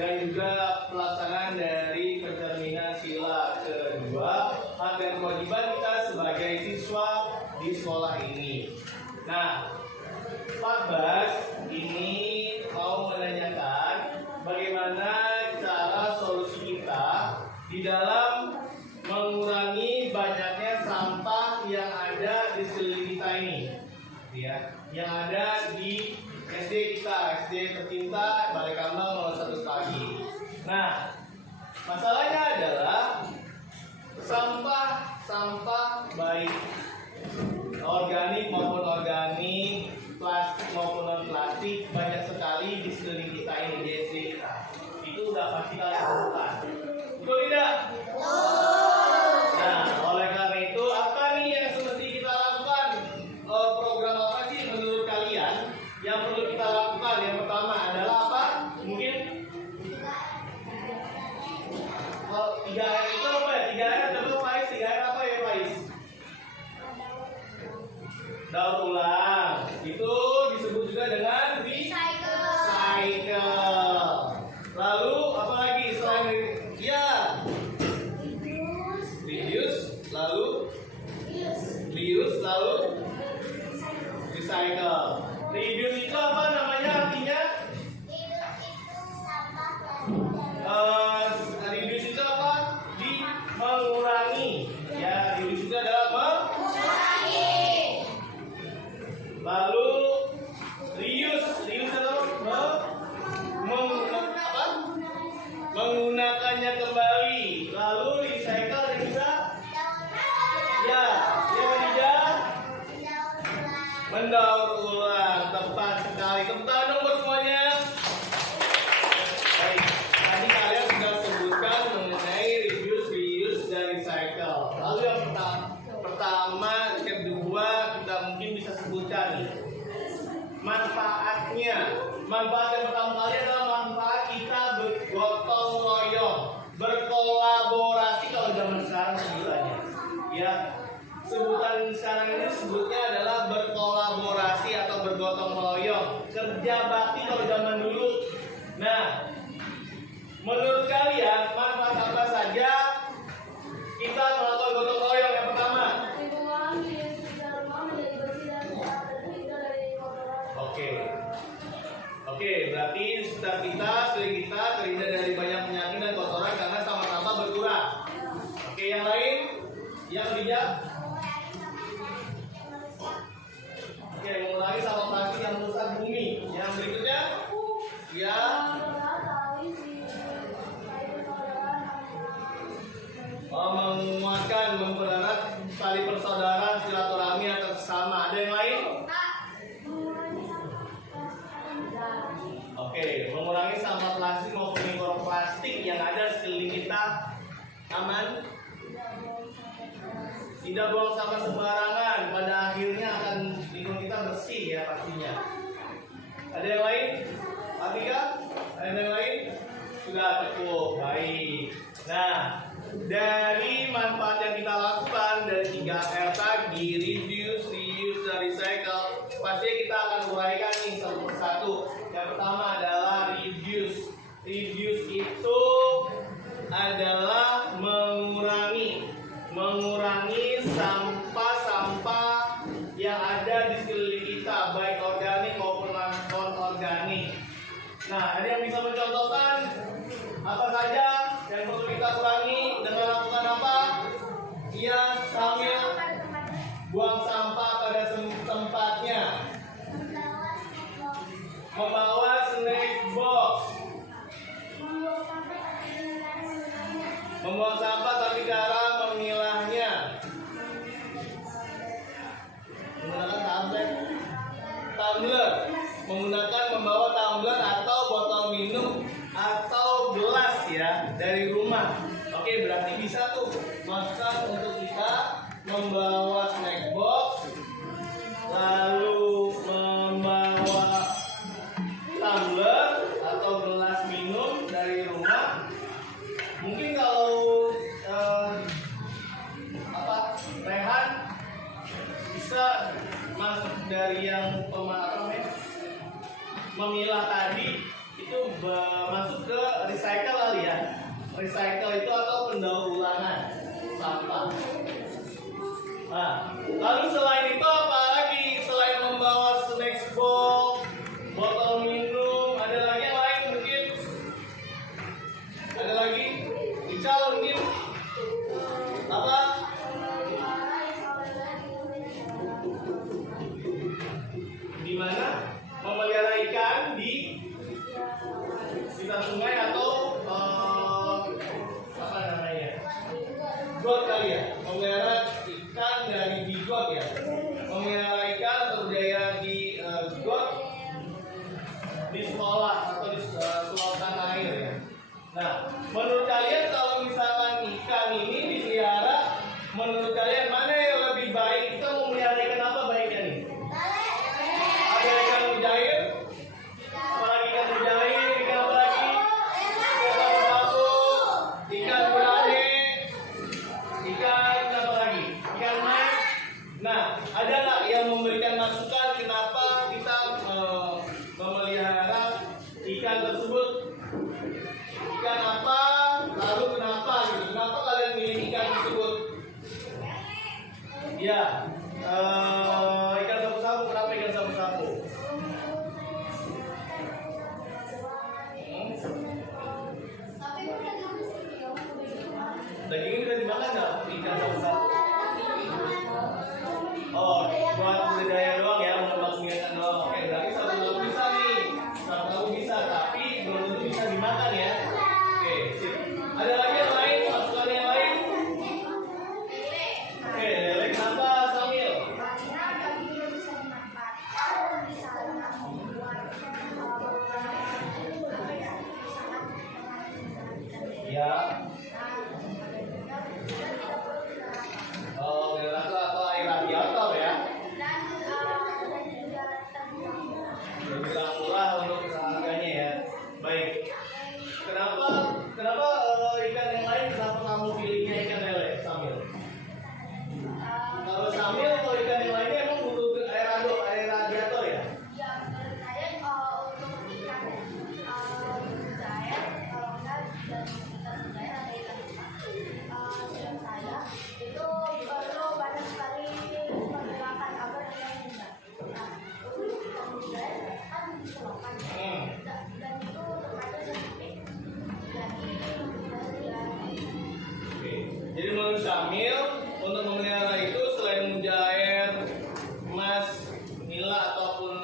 dan juga pelaksanaan dari pencerminan sila kedua, hak dan kewajiban kita sebagai siswa di sekolah ini. Nah, Pak Bas ini mau menanyakan bagaimana cara solusi kita di dalam mengurangi banyaknya sampah yang ada di sekeliling kita ini, ya, yang ada di SD kita, SD tercinta Balai Kambang 01 Pagi. Nah, masalahnya adalah sampah baik organik maupun organik, plastik maupun non plastik banyak sekali di sekeliling kita ini di SD kita. Itu udah pasti kalian temukan. Betul tidak? Nah, oleh karena itu apa nih yang semesti kita lakukan? Program apa sih menurut kalian yang perlu kita lakukan? Yang pertama adalah apa? Mungkin 3R itu apa ya? 3R atau Faiz? 3R apa ya Faiz? Daur ulang. Itu disebut juga dengan recycle. Lalu apa lagi selain ya? Reuse, lalu recycle. Reduce itu apa namanya artinya? Reduce itu apa? Mengurangi. Ya, reduce itu adalah mengurangi. Lalu reuse adalah menggunakannya kembali. Lalu recycle yang bisa mendaur ulang. Tepat sekali. Tepuk tangan dong buat semuanya. Baik, tadi kalian sudah sebutkan mengenai reuse, dan recycle. Lalu yang pertama, kedua kita mungkin bisa sebutkan nih manfaatnya. Manfaat yang pertama kali adalah manfaat kita bergotong royong, berkolaborasi kalau zaman sekarang sebutannya. Ya, sebutan sekarang ini sebutnya adalah berkolaborasi atau bergotong royong, kerja bakti kalau zaman dulu. Nah, menurut kalian manfaat apa saja kita melakukan gotong royong? Yang pertama, Oke, berarti sekitar kita terhindar dari banyak penyakit dan kotoran karena sama-sama berkurang. Oke, yang lain, yang ketiga, mengurangi sampah plastik yang merusak bumi. Yang berikutnya, ya, menguatkan, mempererat tali persaudaraan silaturahmi antar sesama. Ada yang lain? Oke, mengurangi sampah plastik maupun mikroplastik yang ada sekeliling kita. Aman? Tidak buang sampah sembarangan. Pada akhirnya akan lingkungan kita bersih ya pastinya. Ada yang lain? Atika? Ada yang lain? Sudah cukup. Baik. Nah, dari manfaat yang kita lakukan dari 3R tadi, reduce, reuse, dan recycle, pasti kita akan uraikan nih satu persatu. Yang pertama adalah reduce. Reduce itu adalah mengurangi sampah-sampah yang ada di sekeliling kita, baik organik maupun non-organik. Nah, ada yang bisa mencontohkan apa saja yang perlu kita kurangi dengan melakukan apa? Ya, sambil buang sampah pada tempatnya, membawa snack box, membuang sampah tapi cara memilahnya, menggunakan tumbler, membawa tumbler atau botol minum atau gelas ya dari rumah. Oke, berarti bisa tuh masak untuk kita membawa snack box, lalu membawa tumbler atau gelas minum dari rumah. Mungkin kalau Rehan bisa masuk dari yang memilah tadi, itu masuk ke recycle kali ya. Recycle itu atau pendaur ulangan sampah. Nah, lalu selain itu apa lagi? Selain membawa snack box, botol minum, ada lagi yang lain mungkin? Ada lagi? Ical mungkin? Apa? Di mana? Memelihara ikan di sekitar sungai atau apa namanya? Got kali ya? Memelihara ikan di got ya? Memelihara ikan atau budaya di got di sekolah atau di selokan air ya. Nah, menurut kalian kalau misalkan ikan ini dipelihara, menurut kalian mana yang lebih baik? Kita mau melihara ikan apa baiknya nih? Ada ikan mujair, apalagi ikan mujair, ikan apa lagi? Ikan paku, ikan gurame, ikan apa lagi? Ikan mas. Nah, ada nggak yang memberikan masukan kenapa kita memelihara ikan tersebut? Ikan apa? Lalu kenapa gitu? Kenapa kalian milih ikan tersebut? Ya, ikan sapu-sapu. Kenapa ikan sapu-sapu? Dagingnya bisa dimakan nggak? Ikan sapu-sapu. Oh, buat budidaya doang ya, untuk bakmian doang. Oke, berarti sapu-sapu bisa nih. Sapu-sapu bisa, tapi belum tentu bisa dimakan ya. Oke, sip. Ada lagi yang lain? Masukan yang lain? Oke, lele kenapa Samil? Ya. Oh, generator atau air radiator ya? Lebih murah untuk harganya ya. Baik. Kenapa ikan yang lain? Kenapa kamu pilihnya ikan lele, Samil? Kalau Samil, kalau ikan yang lainnya emang butuh air radiator ya? Ya, menurut saya untuk ikan mujair, kalau enggak dan ikan mujair atau ikan sejauh saya itu perlu banyak sekali pergerakan agar dia mudah. Nah, untuk ikan mujair kan diselokan dan itu tempatnya sempit. Jadi menurut Samil, untuk memelihara itu selain mujair, emas, nila ataupun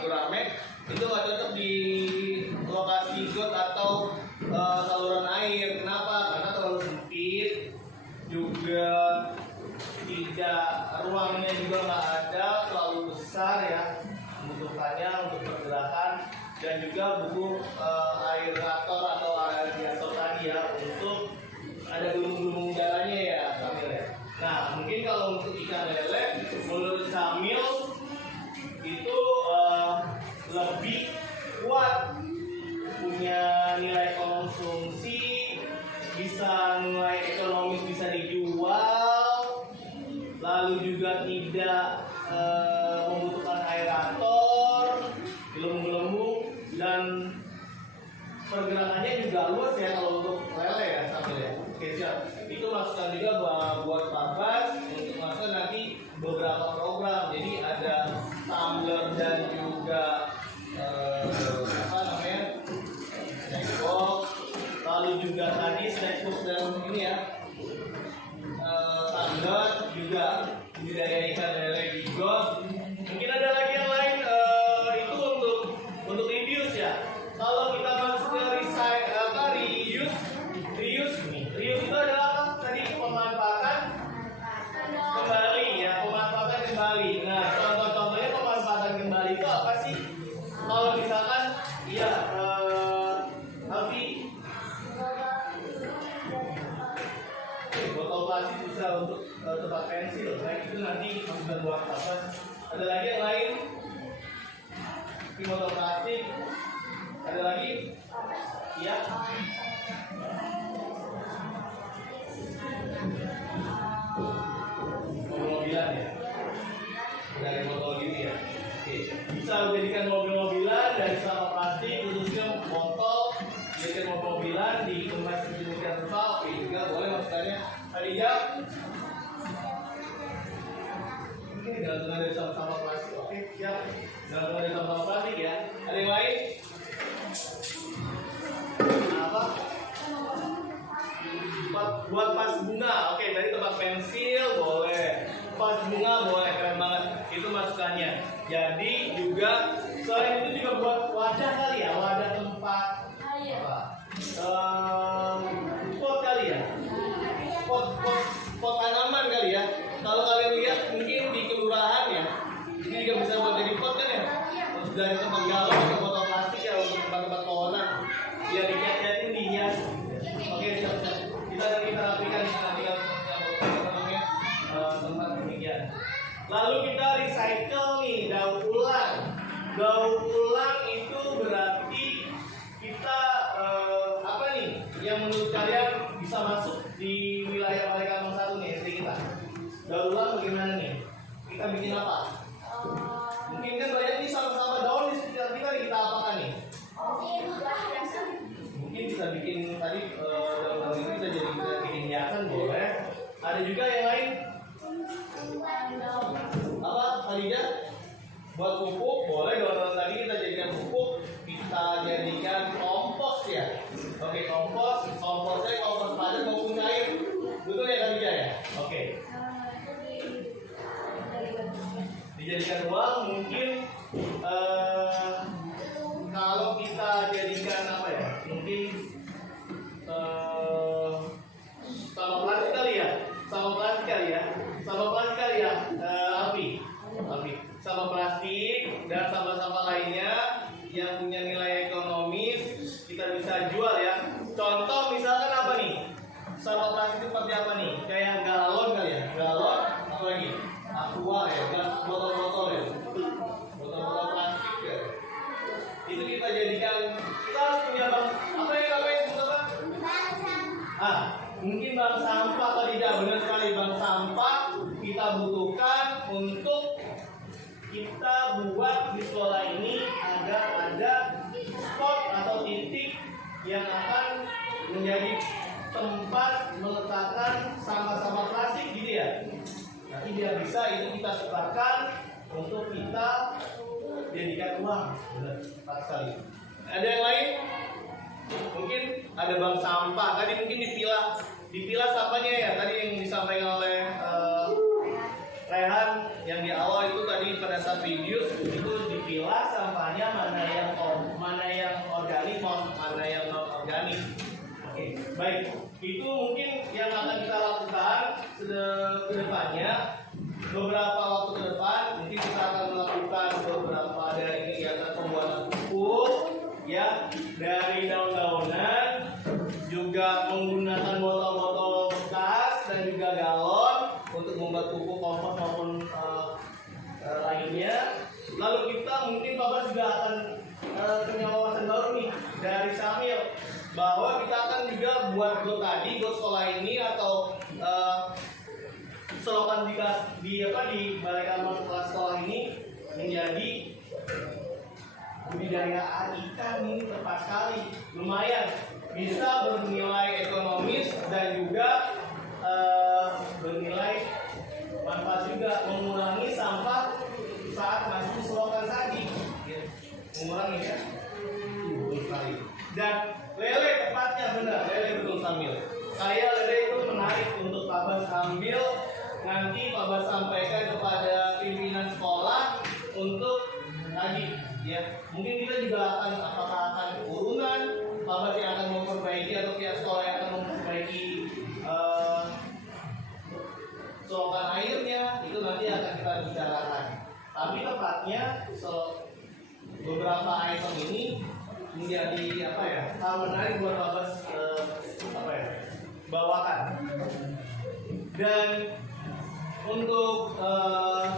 gurame, itu nggak cocok di lokasi got atau saluran air. Kenapa? Karena terlalu sempit, juga tidak ruangnya juga nggak ada, terlalu besar ya membutuhkannya untuk pergerakan, dan juga butuh aerator atau radiator tadi ya untuk ada gelembung-gelembung udaranya ya, Samil ya. Nah, mungkin kalau untuk ikan lele, menurut Samil itu lebih kuat, punya nilai konsumsi, bisa nilai ekonomis bisa dijual, lalu juga tidak membutuhkan aerator, gelembung-gelembung, dan pergerakannya juga luas ya kalau untuk lele ya, Samil ya. Oke, siap. Itu masukan juga buat Pak Bas untuk masuk nanti beberapa program. Jadi ada tumbler dan juga apa namanya, snack box. Lalu juga tadi snack box dan ini ya, tumbler juga budidaya ikan lele di got. Mungkin ada lagi yang lain, itu untuk reduce ya. Kalau kita masuk ke reuse itu adalah apa? Tadi pemanfaatan kembali ya, pemanfaatan kembali. Nah, contoh-contohnya pemanfaatan kembali itu apa sih? Kalau misalkan ya Alfi, botol plastik bisa untuk tempat pensil, baik itu nanti bisa buat apa? Ada lagi yang lain? Di botol plastik ada lagi? Ya. Mobil-mobilan ya, dari botol gitu ya. Oke, bisa menjadikan mobil-mobilan dari sampah plastik khususnya jangan terbuat dari sampah plastik. Oke, siap. Jangan terbuat dari sampah plastik ya. Ada yang lain? Apa? Buat vas bunga. Oke, tadi tempat pensil boleh. Vas bunga boleh, keren banget. Itu masukannya. Jadi juga selain itu juga buat wadah kali ya, wadah tempat apa? Pot kali ya. Pot tanaman kali ya. Kalau kalian lihat mungkin di kelurahan ya, ini juga bisa buat jadi pot kan ya. Dari tempat galon ke botol plastik ya untuk tempat-tempat pohonan. Biar dicat-catin dihias. Oke, kita rapikan nanti namanya tempat demikian. Lalu kita recycle nih, daur ulang. Daur ulang itu berarti kita apa nih yang menurut kalian bisa masuk di wilayah Balai Kambang 1 nih, SD kita. Daur ulang bagaimana nih? Kita bikin apa? Mungkin kan banyak nih sama-sama daun di sekitar kita apakan nih? Mungkin bisa bikin tadi daun-daun itu bisa bikin hiasan boleh. Ada juga yang lain? Apa? Khadijah? Buat pupuk boleh, daun-daun tadi kita jadikan pupuk, kita jadikan kompos ya. Oke, komposnya kompos padat maupun cair. Betul ya Khadijah ya? Oke. Dijadikan uang mungkin kalau kita jadikan apa ya? Mungkin sama plastik kali ya. Alfi. Sama plastik dan sampah-sampah lainnya yang punya nilai ekonomis kita bisa jual ya. Contoh misalkan apa nih? Sampah plastik itu seperti apa nih? Kayak galon kali ya. Galon apa lagi? Aqua ya, botol-botol ya. Botol-botol plastik ya. Itu kita jadikan, kita harus punya bank apa yang namanya disebut apa? Mungkin bank sampah atau tidak, benar sekali, bank sampah kita butuhkan untuk kita buat di sekolah ini agar ada spot atau titik yang akan menjadi tempat meletakkan sampah-sampah plastik gitu ya. Nanti biar bisa itu kita sebarkan untuk kita jadikan uang. Benar, tepat sekali. Ada yang lain? Mungkin ada bank sampah. Tadi mungkin dipilah sampahnya ya. Tadi yang disampaikan oleh Rehan yang di awal itu tadi pada saat video itu dipilah sampahnya mana yang organik, mana yang non organik. Oke, baik. Itu mungkin yang akan kita lakukan ke depannya. Beberapa waktu ke depan mungkin kita akan melakukan beberapa dari kegiatan pembuatan pupuk ya, dari daun-daunan, juga menggunakan botol-botol bekas dan juga galon untuk membuat pupuk kompos maupun lainnya. Lalu kita mungkin Bapak juga akan punya wawasan baru nih dari Samil, bahwa kita akan juga buat got tadi, got sekolah ini atau selokan di Balai Kambang sekolah ini menjadi budidaya ikan. Ini tepat sekali, lumayan bisa bernilai ekonomis dan juga bernilai manfaat juga, mengurangi sampah saat masuk selokan tadi, mengurangi ya, betul sekali. Dan lele tepatnya benar, lele betul Sambil. Saya lele itu menarik untuk Pak Bas ambil, nanti Pak Bas sampaikan kepada pimpinan sekolah untuk tadi ya. Mungkin kita juga apakah akan urunan Pak Bas yang akan memperbaiki atau pihak sekolah yang akan memperbaiki selokan airnya, itu nanti akan kita bicarakan. Tapi tepatnya beberapa item ini menjadi hal menarik buat Pak Bas bawakan. Dan untuk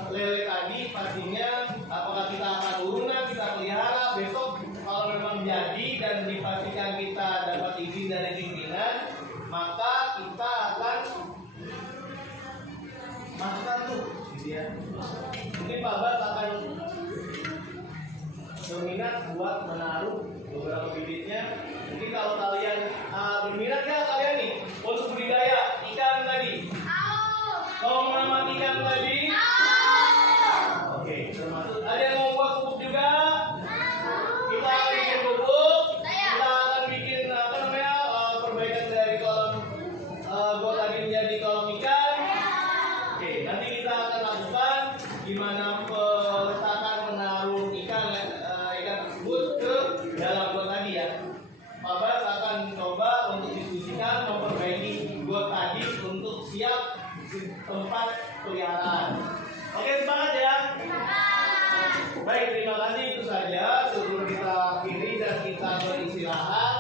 lele tadi pastinya apakah kita akan urunan, kita pelihara besok kalau memang jadi dan dipastikan kita dapat izin dari pimpinan, maka kita akan masukkan tuh gitu ya. Mungkin Pak Bas akan berminat buat menaruh beberapa bibitnya. Mungkin kalau kalian berminat ya kalian nih untuk budidaya ikan tadi. Kalau mengamati ikan tadi, Baik, terima kasih itu saja. Sebelum kita akhiri dan kita beristirahat,